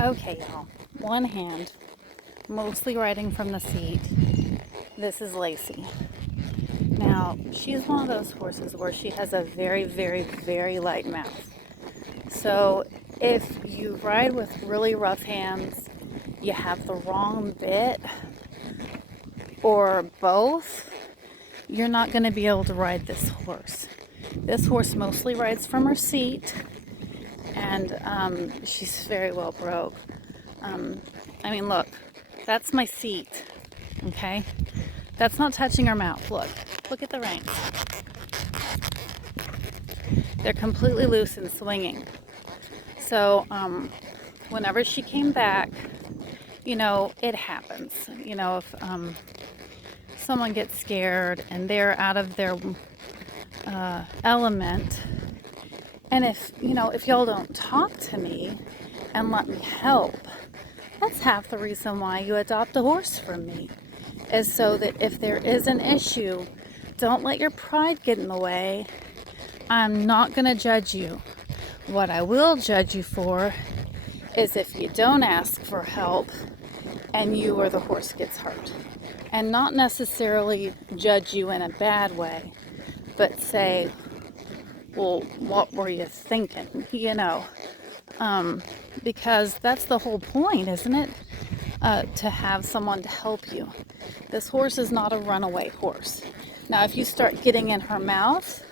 Okay, y'all. One hand, mostly riding from the seat. This is Lacey. Now, she's one of those horses where she has a very, very, very light mouth. So, if you ride with really rough hands, you have the wrong bit, or both, you're not going to be able to ride this horse. This horse mostly rides from her seat, and she's very well broke. Look, that's my seat, okay? That's not touching her mouth. Look at the reins. They're completely loose and swinging. So, whenever she came back, it happens. If someone gets scared and they're out of their element, and if y'all don't talk to me and let me help, that's half the reason why you adopt a horse from me, is so that if there is an issue, don't let your pride get in the way. I'm not going to judge you. What I will judge you for is if you don't ask for help and you or the horse gets hurt. And not necessarily judge you in a bad way, but say, well, what were you thinking? Because that's the whole point, isn't it? To have someone to help you. This horse is not a runaway horse. Now, if you start getting in her mouth,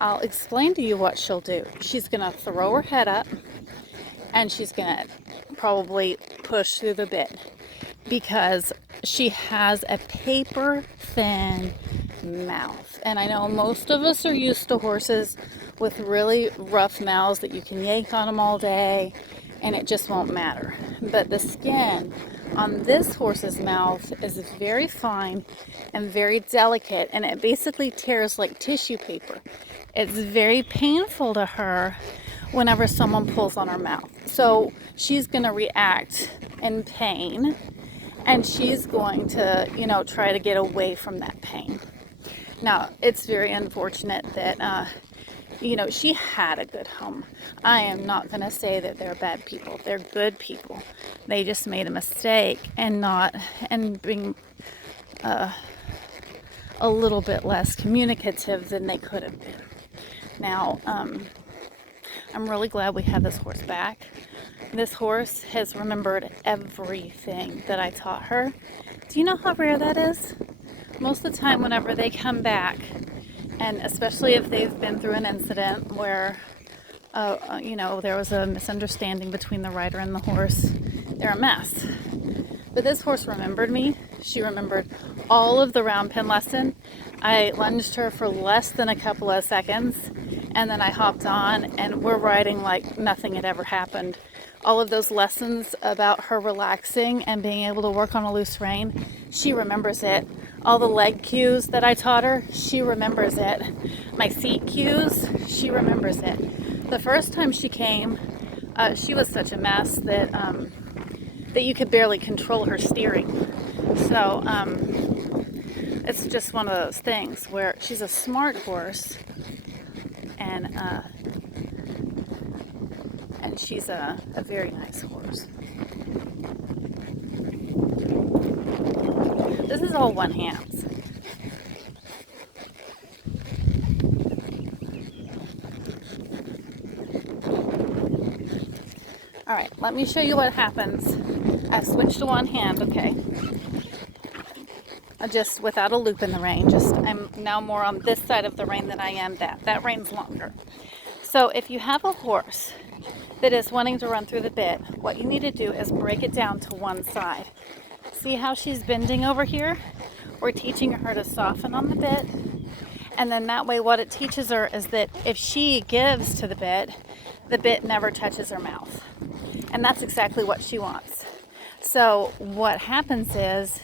I'll explain to you what she'll do. She's going to throw her head up and she's going to probably push through the bit because she has a paper thin mouth. And I know most of us are used to horses with really rough mouths that you can yank on them all day and it just won't matter. But the skin on this horse's mouth is very fine and very delicate, and it basically tears like tissue paper. It's very painful to her whenever someone pulls on her mouth. So she's going to react in pain, and she's going to, try to get away from that pain. Now, it's very unfortunate that she had a good home. I am not going to say that they're bad people. They're good people. They just made a mistake and being a little bit less communicative than they could have been. Now, I'm really glad we have this horse back. This horse has remembered everything that I taught her. Do you know how rare that is? Most of the time, whenever they come back, and especially if they've been through an incident where, there was a misunderstanding between the rider and the horse, they're a mess. But this horse remembered me. She remembered all of the round pen lesson. I lunged her for less than a couple of seconds, and then I hopped on, and we're riding like nothing had ever happened. All of those lessons about her relaxing and being able to work on a loose rein, she remembers it. All the leg cues that I taught her, she remembers it. My seat cues, she remembers it. The first time she came, she was such a mess that you could barely control her steering. So it's just one of those things where she's a smart horse, and she's a very nice horse. This is all one hands. All right, let me show you what happens. I've switched to one hand, okay? Just without a loop in the rein. I'm now more on this side of the rein than I am that. That rein's longer. So if you have a horse that is wanting to run through the bit, what you need to do is break it down to one side. See how she's bending over here? We're teaching her to soften on the bit. And then that way what it teaches her is that if she gives to the bit never touches her mouth. And that's exactly what she wants. So what happens is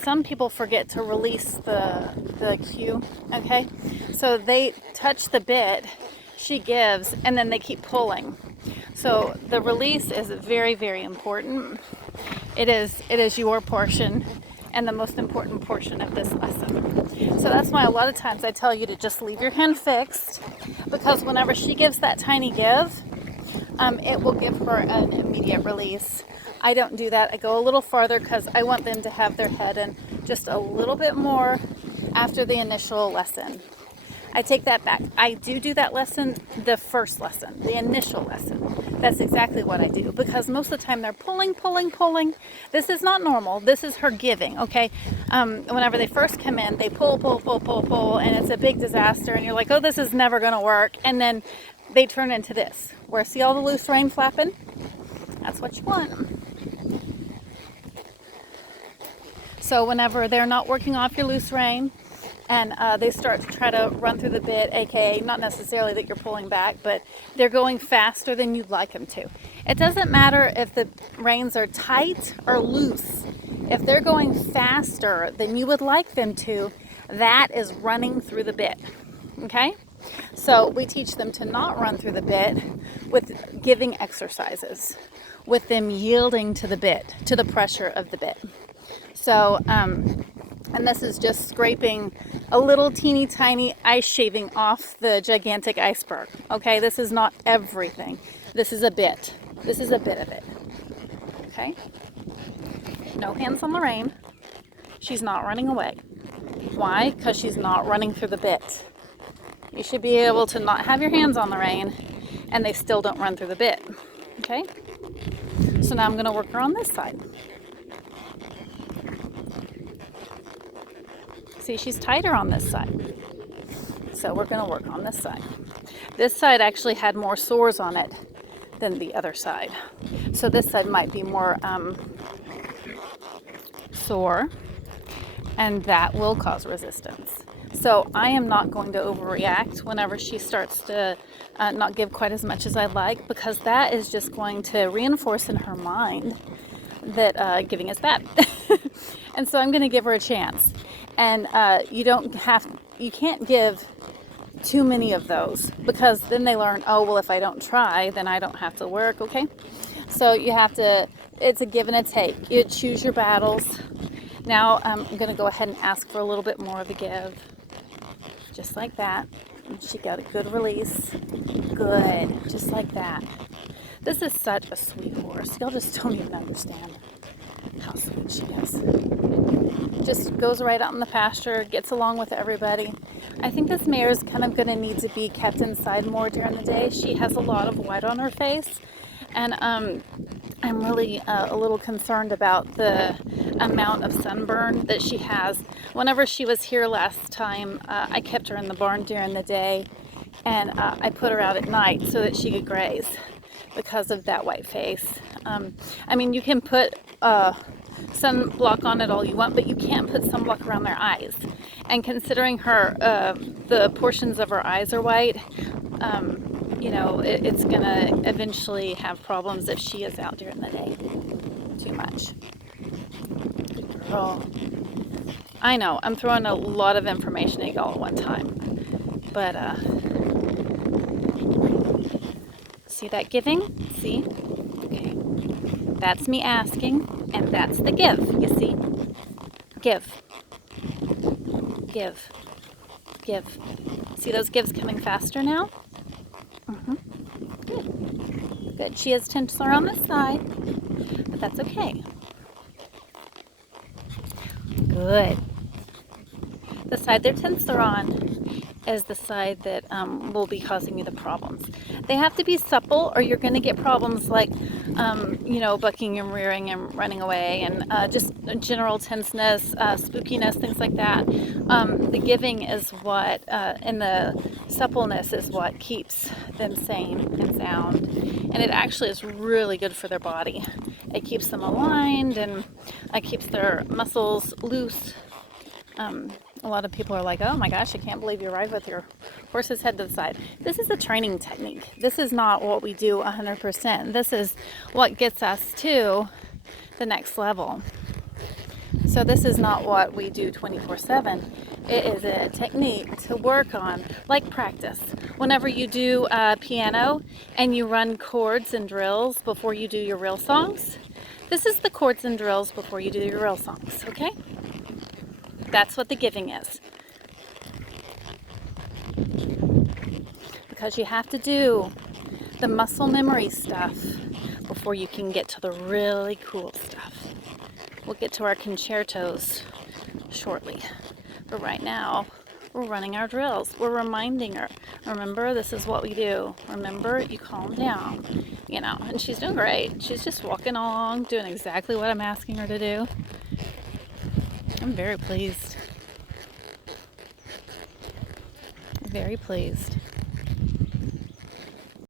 some people forget to release the cue, okay? So they touch the bit, she gives, and then they keep pulling. So the release is very, very important. It is your portion and the most important portion of this lesson. So that's why a lot of times I tell you to just leave your hand fixed, because whenever she gives that tiny give, it will give her an immediate release. I don't do that. I go a little farther because I want them to have their head in just a little bit more after the initial lesson. I take that back. I do that lesson, the first lesson, the initial lesson. That's exactly what I do, because most of the time they're pulling. This is not normal. This is her giving, okay? Whenever they first come in, they pull, and it's a big disaster, and you're like, oh, this is never going to work. And then they turn into this, where see all the loose rein flapping? That's what you want. So whenever they're not working off your loose rein, and they start to try to run through the bit, aka not necessarily that you're pulling back, but they're going faster than you'd like them to. It doesn't matter if the reins are tight or loose. If they're going faster than you would like them to, that is running through the bit. Okay? So we teach them to not run through the bit with giving exercises, with them yielding to the bit, to the pressure of the bit. So, and this is just scraping a little teeny tiny ice shaving off the gigantic iceberg. Okay, this is not everything. This is a bit. This is a bit of it. Okay? No hands on the rein. She's not running away. Why? Because she's not running through the bit. You should be able to not have your hands on the rein and they still don't run through the bit. Okay? So now I'm going to work her on this side. See, she's tighter on this side. So we're going to work on this side. This side actually had more sores on it than the other side. So this side might be more sore, and that will cause resistance. So I am not going to overreact whenever she starts to not give quite as much as I'd like, because that is just going to reinforce in her mind that giving is bad. And so I'm going to give her a chance. And you can't give too many of those, because then they learn, oh, well, if I don't try, then I don't have to work, okay? So you have to, it's a give and a take. You choose your battles. Now I'm going to go ahead and ask for a little bit more of a give. Just like that. And she got a good release. Good. Just like that. This is such a sweet horse. Y'all just don't even understand how sweet she is. Just goes right out in the pasture, gets along with everybody. I think this mare is kind of going to need to be kept inside more during the day. She has a lot of white on her face, and I'm really a little concerned about the amount of sunburn that she has. Whenever she was here last time, I kept her in the barn during the day, and I put her out at night so that she could graze because of that white face. I mean, you can put sunblock on it all you want, but you can't put sunblock around their eyes. And considering her, the portions of her eyes are white, you know, it's gonna eventually have problems if she is out during the day too much. Good girl. I know, I'm throwing a lot of information at y'all at one time, but see that giving? See? Okay. That's me asking, and that's the give, you see? Give. Give. Give. See those gives coming faster now? Good. Good. She has tensor on this side, but that's okay. Good. The side they're tensor on is the side that will be causing you the problems. They have to be supple, or you're going to get problems like, you know, bucking and rearing and running away, and just general tenseness, spookiness, things like that. The giving is what, and the suppleness is what keeps them sane and sound. And it actually is really good for their body. It keeps them aligned, and it keeps their muscles loose. A lot of people are like, oh my gosh, I can't believe you ride with your horse's head to the side. This is a training technique. This is not what we do 100%. This is what gets us to the next level. So this is not what we do 24/7. It is a technique to work on, like practice. Whenever you do piano and you run chords and drills before you do your real songs, this is the chords and drills before you do your real songs, okay? That's what the giving is. Because you have to do the muscle memory stuff before you can get to the really cool stuff. We'll get to our concertos shortly. But right now, we're running our drills. We're reminding her, remember, this is what we do. Remember, you calm down, you know. And she's doing great. She's just walking along, doing exactly what I'm asking her to do. I'm very pleased. Very pleased.